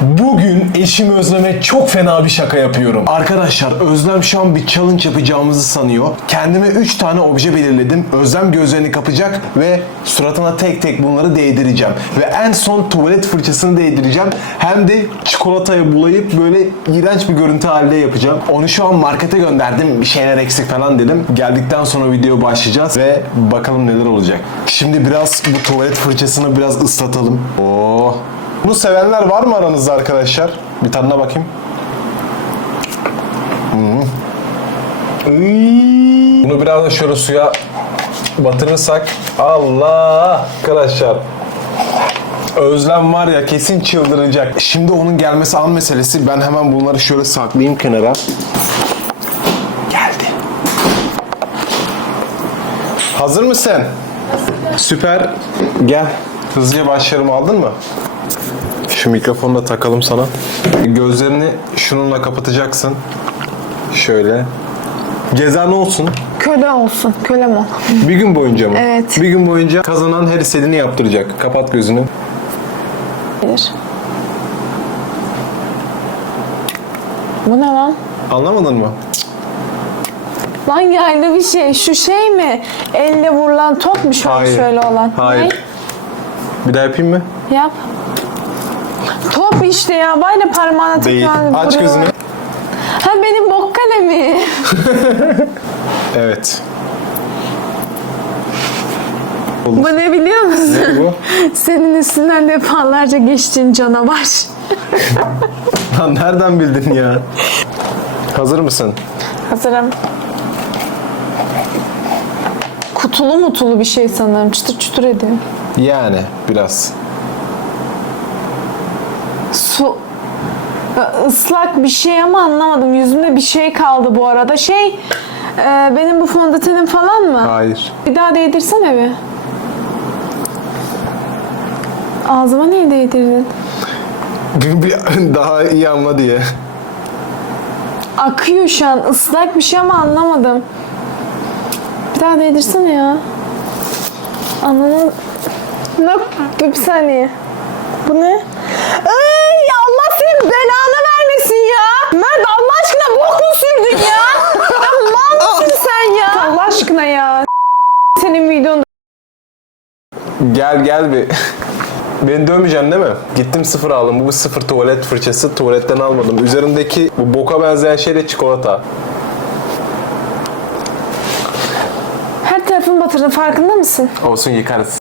Bugün eşimi Özlem'e çok fena bir şaka yapıyorum. Arkadaşlar Özlem şu an bir challenge yapacağımızı sanıyor. Kendime 3 tane obje belirledim. Özlem gözlerini kapacak ve suratına tek tek bunları değdireceğim. Ve en son tuvalet fırçasını değdireceğim. Hem de çikolataya bulayıp böyle iğrenç bir görüntü halde yapacağım. Onu şu an markete gönderdim. Bir şeyler eksik falan dedim. Geldikten sonra video başlayacağız ve bakalım neler olacak. Şimdi biraz bu tuvalet fırçasını biraz ıslatalım. Oo. Bunu sevenler var mı aranızda arkadaşlar? Bir tadına bakayım. Hmm. Bunu biraz da şöyle suya batırırsak Allah arkadaşlar Özlem var ya kesin çıldıracak. Şimdi onun gelmesi an meselesi. Ben hemen bunları şöyle saklayayım kenara. Geldi. Hazır mısın? Süper. Gel. Hızlıca başlarımı aldın mı? Şu mikrofonu da takalım sana. Gözlerini şununla kapatacaksın. Şöyle. Ceza ne olsun? Köle olsun. Kölem ol. Bir gün boyunca mı? Evet. Bir gün boyunca kazanan her istediğini yaptıracak. Kapat gözünü. Gelir. Bu ne lan? Anlamadın mı? Lan yaylı bir şey. Şu şey mi? Elle vurulan top mu şöyle Hayır. şöyle olan? Hayır. Bir daha yapayım mı? Ne? Yap. Top işte ya. Böyle parmağına Değil. tekrar Aç vuruyor. gözünü. Ha benim bok kalemi. Evet. bu ne biliyor musun? Ne bu? Senin üstünden defalarca geçtiğin canavar. Lan nereden bildin ya? Hazır mısın? Hazırım. Kutulu mutulu bir şey sanırım. Çıtır çıtır ediyor. Yani biraz. Su Ya, ıslak bir şey ama anlamadım. Yüzümde bir şey kaldı bu arada. Şey e, benim bu fondötenim falan mı? Hayır. Bir daha değdirsene bir. Ağzıma niye değdirdin? Daha iyi anla diye. Akıyor şu an. Islak bir şey ama anlamadım. Bir daha değdirsene ya. Anlamadım. Ne? Dur bir saniye. Bu ne? Ay Allah senin belanı vermesin ya. Mert Allah aşkına bok mu sürdün ya? ya mal mısın sen ya? Allah aşkına ya. Senin videonda Gel gel bir. Beni dövmeyeceksin değil mi? Gittim sıfır aldım. Bu bir sıfır tuvalet fırçası. Tuvaletten almadım. Üzerindeki bu boka benzeyen şey de çikolata. her tarafını batırdın farkında mısın? Olsun yıkarız.